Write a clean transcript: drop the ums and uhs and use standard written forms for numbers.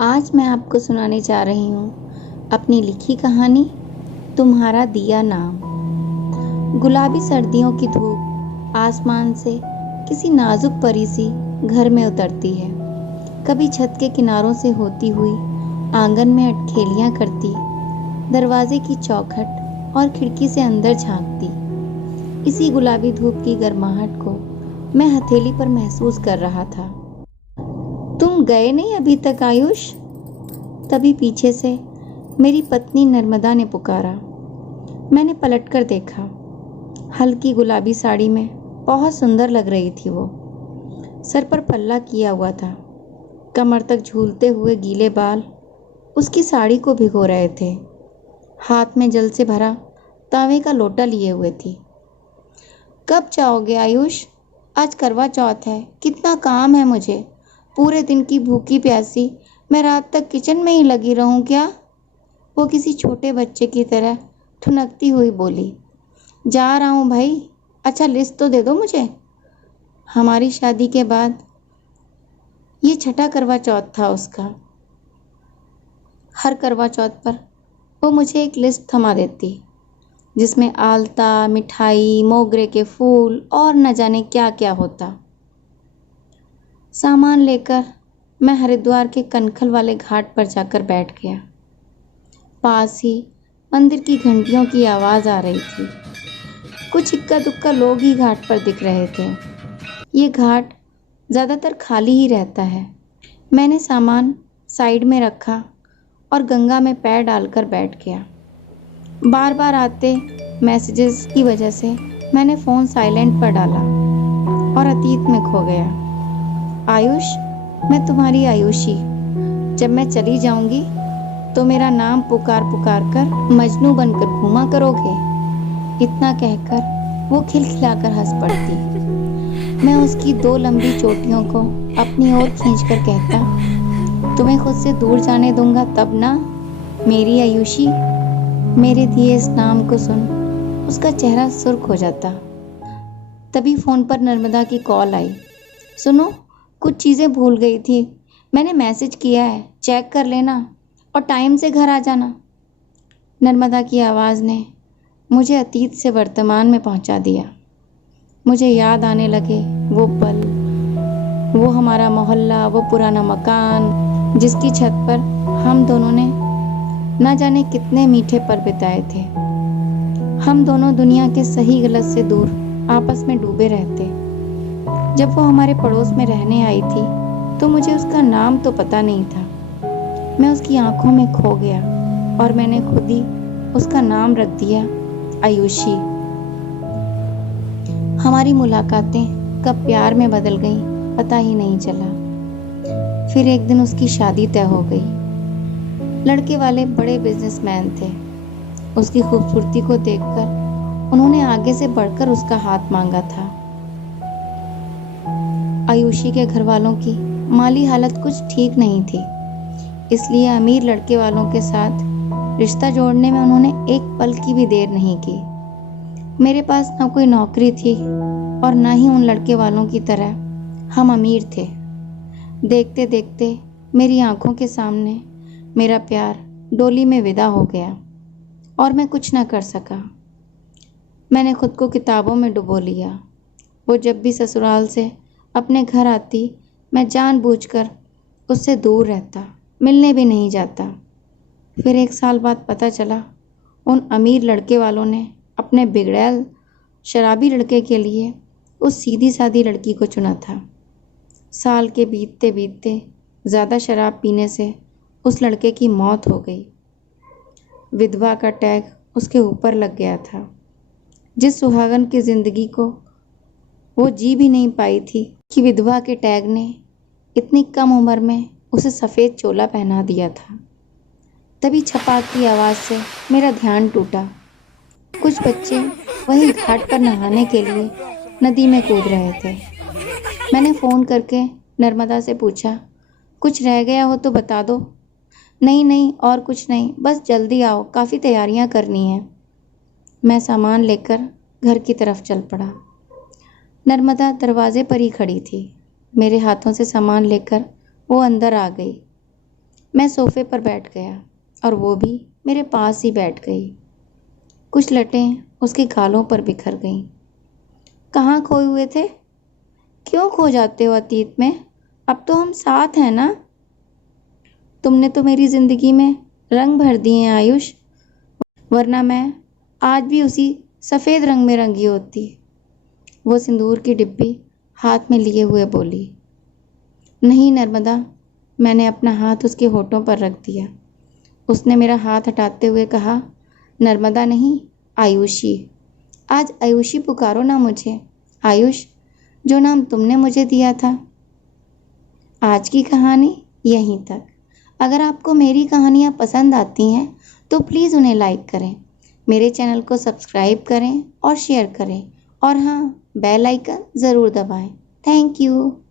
आज मैं आपको सुनाने जा रही हूँ अपनी लिखी कहानी तुम्हारा दिया नाम। गुलाबी सर्दियों की धूप आसमान से किसी नाजुक परी सी घर में उतरती है। कभी छत के किनारों से होती हुई आंगन में अटखेलियाँ करती, दरवाजे की चौखट और खिड़की से अंदर झांकती। इसी गुलाबी धूप की गर्माहट को मैं हथेली पर महसूस कर रहा था। तुम गए नहीं अभी तक आयुष? तभी पीछे से मेरी पत्नी नर्मदा ने पुकारा। मैंने पलटकर देखा। हल्की गुलाबी साड़ी में बहुत सुंदर लग रही थी वो। सर पर पल्ला किया हुआ था, कमर तक झूलते हुए गीले बाल उसकी साड़ी को भिगो रहे थे। हाथ में जल से भरा तावे का लोटा लिए हुए थी। कब जाओगे आयुष? आज करवा चौथ है, कितना काम है मुझे। पूरे दिन की भूखी प्यासी मैं रात तक किचन में ही लगी रहूं क्या? वो किसी छोटे बच्चे की तरह ठुनकती हुई बोली। जा रहा हूं भाई, अच्छा लिस्ट तो दे दो मुझे। हमारी शादी के बाद ये छठा करवा चौथ था उसका। हर करवा चौथ पर वो मुझे एक लिस्ट थमा देती, जिसमें आलता, मिठाई, मोगरे के फूल और न जाने क्या क्या होता। सामान लेकर मैं हरिद्वार के कनखल वाले घाट पर जाकर बैठ गया। पास ही मंदिर की घंटियों की आवाज़ आ रही थी। कुछ इक्का दुक्का लोग ही घाट पर दिख रहे थे। ये घाट ज़्यादातर खाली ही रहता है। मैंने सामान साइड में रखा और गंगा में पैर डालकर बैठ गया। बार बार आते मैसेजेस की वजह से मैंने फ़ोन साइलेंट पर डाला और अतीत में खो गया। आयुष, मैं तुम्हारी आयुषी। जब मैं चली जाऊंगी तो मेरा नाम पुकार पुकार कर मजनू बनकर घूमा करोगे। इतना कहकर वो खिलखिलाकर हंस पड़ती। मैं उसकी दो लंबी चोटियों को अपनी ओर खींचकर कहता, तुम्हें खुद से दूर जाने दूंगा तब ना, मेरी आयुषी। मेरे दिए इस नाम को सुन उसका चेहरा सुर्ख हो जाता। तभी फ़ोन पर नर्मदा की कॉल आई। सुनो, कुछ चीज़ें भूल गई थी, मैंने मैसेज किया है, चेक कर लेना और टाइम से घर आ जाना। नर्मदा की आवाज़ ने मुझे अतीत से वर्तमान में पहुंचा दिया। मुझे याद आने लगे वो पल, वो हमारा मोहल्ला, वो पुराना मकान जिसकी छत पर हम दोनों ने ना जाने कितने मीठे पल बिताए थे। हम दोनों दुनिया के सही गलत से दूर आपस में डूबे रहते। जब वो हमारे पड़ोस में रहने आई थी तो मुझे उसका नाम तो पता नहीं था। मैं उसकी आंखों में खो गया और मैंने खुद ही उसका नाम रख दिया, आयुषी। हमारी मुलाकातें कब प्यार में बदल गईं पता ही नहीं चला। फिर एक दिन उसकी शादी तय हो गई। लड़के वाले बड़े बिजनेसमैन थे। उसकी खूबसूरती को देखकर उन्होंने आगे से बढ़कर उसका हाथ मांगा था। आयुषी के घर वालों की माली हालत कुछ ठीक नहीं थी, इसलिए अमीर लड़के वालों के साथ रिश्ता जोड़ने में उन्होंने एक पल की भी देर नहीं की। मेरे पास ना कोई नौकरी थी और ना ही उन लड़के वालों की तरह हम अमीर थे। देखते देखते मेरी आंखों के सामने मेरा प्यार डोली में विदा हो गया और मैं कुछ ना कर सका। मैंने खुद को किताबों में डुबो लिया। वो जब भी ससुराल से अपने घर आती, मैं जानबूझकर उससे दूर रहता, मिलने भी नहीं जाता। फिर एक साल बाद पता चला उन अमीर लड़के वालों ने अपने बिगड़ैल शराबी लड़के के लिए उस सीधी सादी लड़की को चुना था। साल के बीतते बीतते ज़्यादा शराब पीने से उस लड़के की मौत हो गई। विधवा का टैग उसके ऊपर लग गया था। जिस सुहागन की ज़िंदगी को वो जी भी नहीं पाई थी कि विधवा के टैग ने इतनी कम उम्र में उसे सफ़ेद चोला पहना दिया था। तभी छपाक की आवाज़ से मेरा ध्यान टूटा। कुछ बच्चे वहीं घाट पर नहाने के लिए नदी में कूद रहे थे। मैंने फ़ोन करके नर्मदा से पूछा, कुछ रह गया हो तो बता दो। नहीं नहीं, और कुछ नहीं, बस जल्दी आओ, काफ़ी तैयारियां करनी हैं। मैं सामान लेकर घर की तरफ चल पड़ा। नर्मदा दरवाजे पर ही खड़ी थी। मेरे हाथों से सामान लेकर वो अंदर आ गई। मैं सोफे पर बैठ गया और वो भी मेरे पास ही बैठ गई। कुछ लटें उसके गालों पर बिखर गईं। कहाँ खोए हुए थे? क्यों खो जाते हो अतीत में? अब तो हम साथ हैं ना? तुमने तो मेरी जिंदगी में रंग भर दिए हैं आयुष, वरना मैं आज भी उसी सफ़ेद रंग में रंगी होती। वो सिंदूर की डिब्बी हाथ में लिए हुए बोली। नहीं नर्मदा, मैंने अपना हाथ उसके होठों पर रख दिया। उसने मेरा हाथ हटाते हुए कहा, नर्मदा नहीं, आयुषी। आज आयुषी पुकारो ना मुझे, आयुष, जो नाम तुमने मुझे दिया था। आज की कहानी यहीं तक। अगर आपको मेरी कहानियाँ पसंद आती हैं तो प्लीज़ उन्हें लाइक करें, मेरे चैनल को सब्सक्राइब करें और शेयर करें, और हाँ, बेल आइकन ज़रूर दबाएं। Thank you.